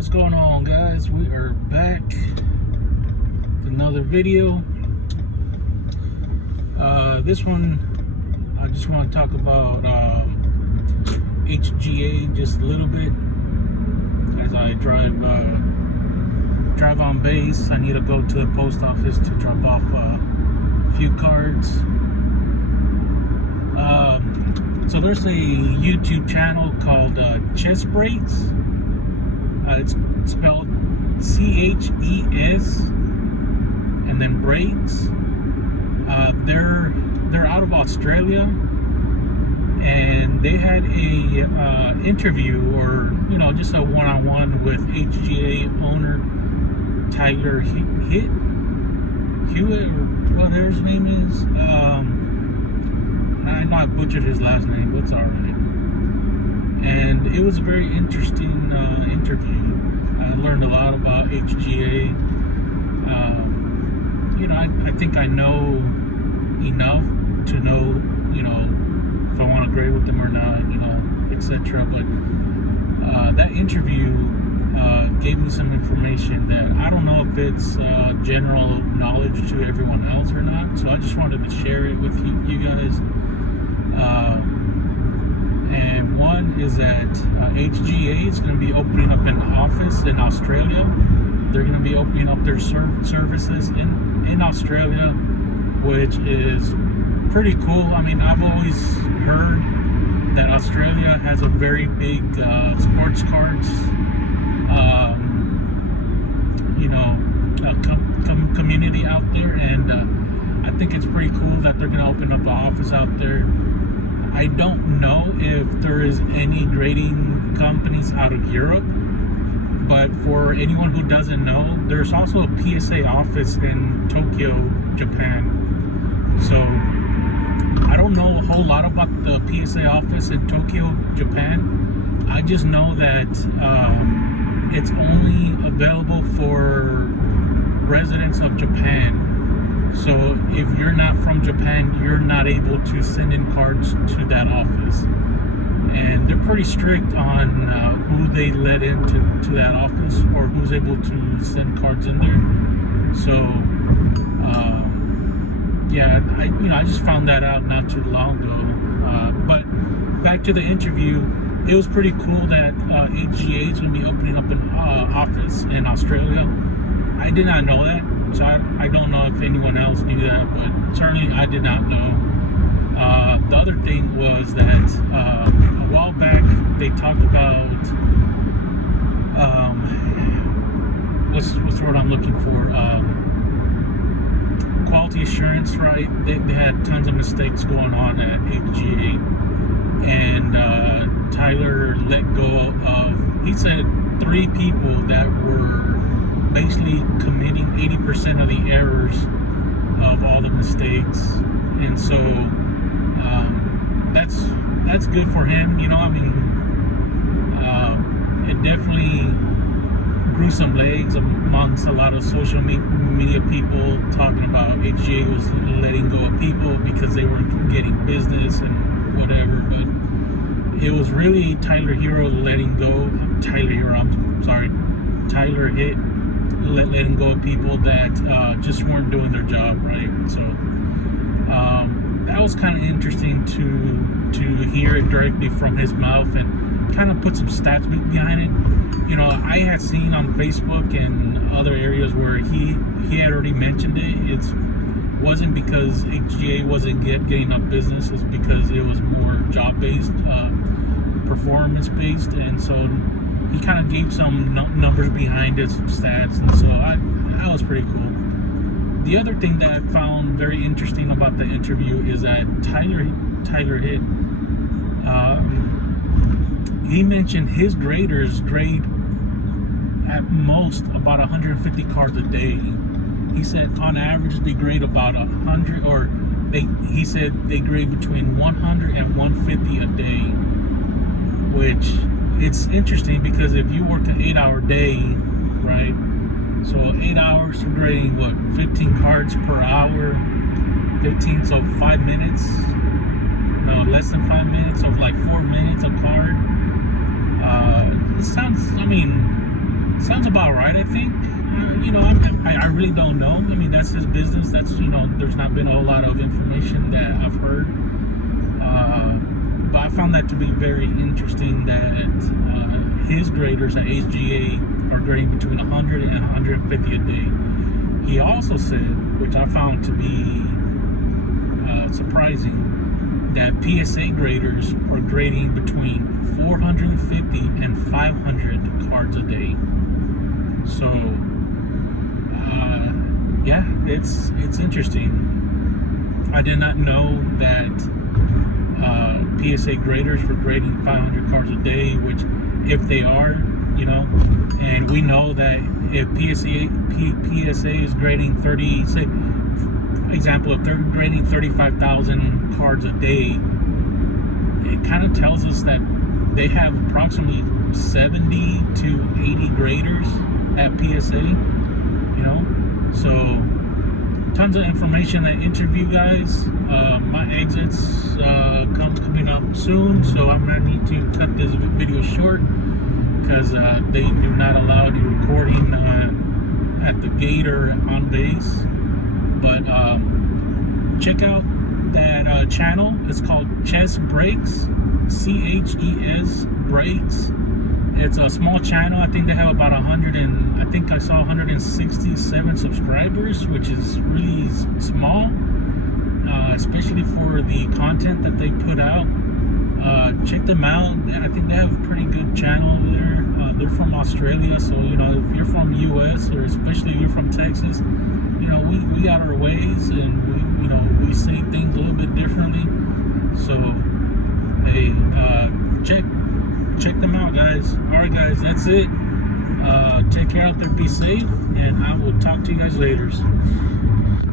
What's going on, guys? We are back with another video. This one I just want to talk about HGA just a little bit as I drive on base. I need to go to the post office to drop off a few cards. So there's a YouTube channel called Chess Breaks. It's spelled C-H-E-S and then Breaks. They're out of Australia, and they had a interview, or just a one-on-one with HGA owner Tyler Hitt, Hewitt, or whatever his name is. I know I butchered his last name, but it's alright. And it was a very interesting interview. I learned a lot about HGA. I think I know enough to know, if I want to agree with them or not, etc. But that interview gave me some information that I don't know if it's general knowledge to everyone else or not. So I just wanted to share it with you guys. And one is that HGA is going to be opening up an office in Australia. They're going to be opening up their services in Australia, which is pretty cool. I mean, I've always heard that Australia has a very big sports cards, community out there, and I think it's pretty cool that they're going to open up an office out there. I don't know if there is any grading companies out of Europe, but for anyone who doesn't know, there's also a PSA office in Tokyo, Japan. So I don't know a whole lot about the PSA office in Tokyo, Japan. I just know that it's only available for residents of Japan. So if you're not from Japan, you're not able to send in cards to that office. And they're pretty strict on who they let into that office, or who's able to send cards in there. So I just found that out not too long ago. But back to the interview, it was pretty cool that HGA is going to be opening up an office in Australia. I did not know that, so I don't know if anyone else knew that, but certainly I did not know. The other thing was that a while back they talked about what's the word I'm looking for? Quality assurance, right? They had tons of mistakes going on at HGA, and Tyler let go of, he said, 3 people that were basically committing 80% of the errors of all the mistakes. And so that's good for him, it definitely grew some legs amongst a lot of social media people, talking about HGA was letting go of people because they weren't getting business and whatever. But it was really Tyler Hitt letting go of people that just weren't doing their job right. So that was kind of interesting to hear it directly from his mouth and kind of put some stats behind it. I had seen on Facebook and other areas where he had already mentioned it. It wasn't because HGA wasn't getting up business, it's because it was more job-based, performance-based, and so he kind of gave some numbers behind it, some stats, and so that was pretty cool. The other thing that I found very interesting about the interview is that Tyler Hitt, he mentioned his graders grade at most about 150 cards a day. He said on average they grade about 100, or he said they grade between 100 and 150 a day, which it's interesting because if you work an 8-hour day, right? So 8 hours for grading, 15 cards per hour, 15, so 5 minutes, no, less than 5 minutes, so like 4 minutes a card. It sounds, sounds about right, I think. I really don't know. I mean, that's his business. That's, there's not been a whole lot of information that I've heard. But I found that to be very interesting that his graders at HGA are grading between 100 and 150 a day. He also said, which I found to be surprising, that PSA graders are grading between 450 and 500 cards a day. So, yeah, it's interesting. I did not know that PSA graders were grading 500 cards a day, which if they are, and we know that if PSA is grading 30, say, example, if they're grading 35,000 cards a day, it kind of tells us that they have approximately 70 to 80 graders at PSA, so tons of information. That interview, guys. My exits coming up soon, so I'm gonna need to cut this video short because they do not allow the recording at the gate or on base. But check out that channel. It's called Chess Breaks, CHES Breaks. It's a small channel. I think they have about 100 and I think I saw 167 subscribers, which is really small, especially for the content that they put out. Check them out. I think they have a pretty good channel there. They're from Australia, so if you're from US, or especially if you're from Texas, we got our ways, and we say things a little bit differently. So hey, check them out, guys. Alright, guys, that's it. Take care out there, be safe, and I will talk to you guys later.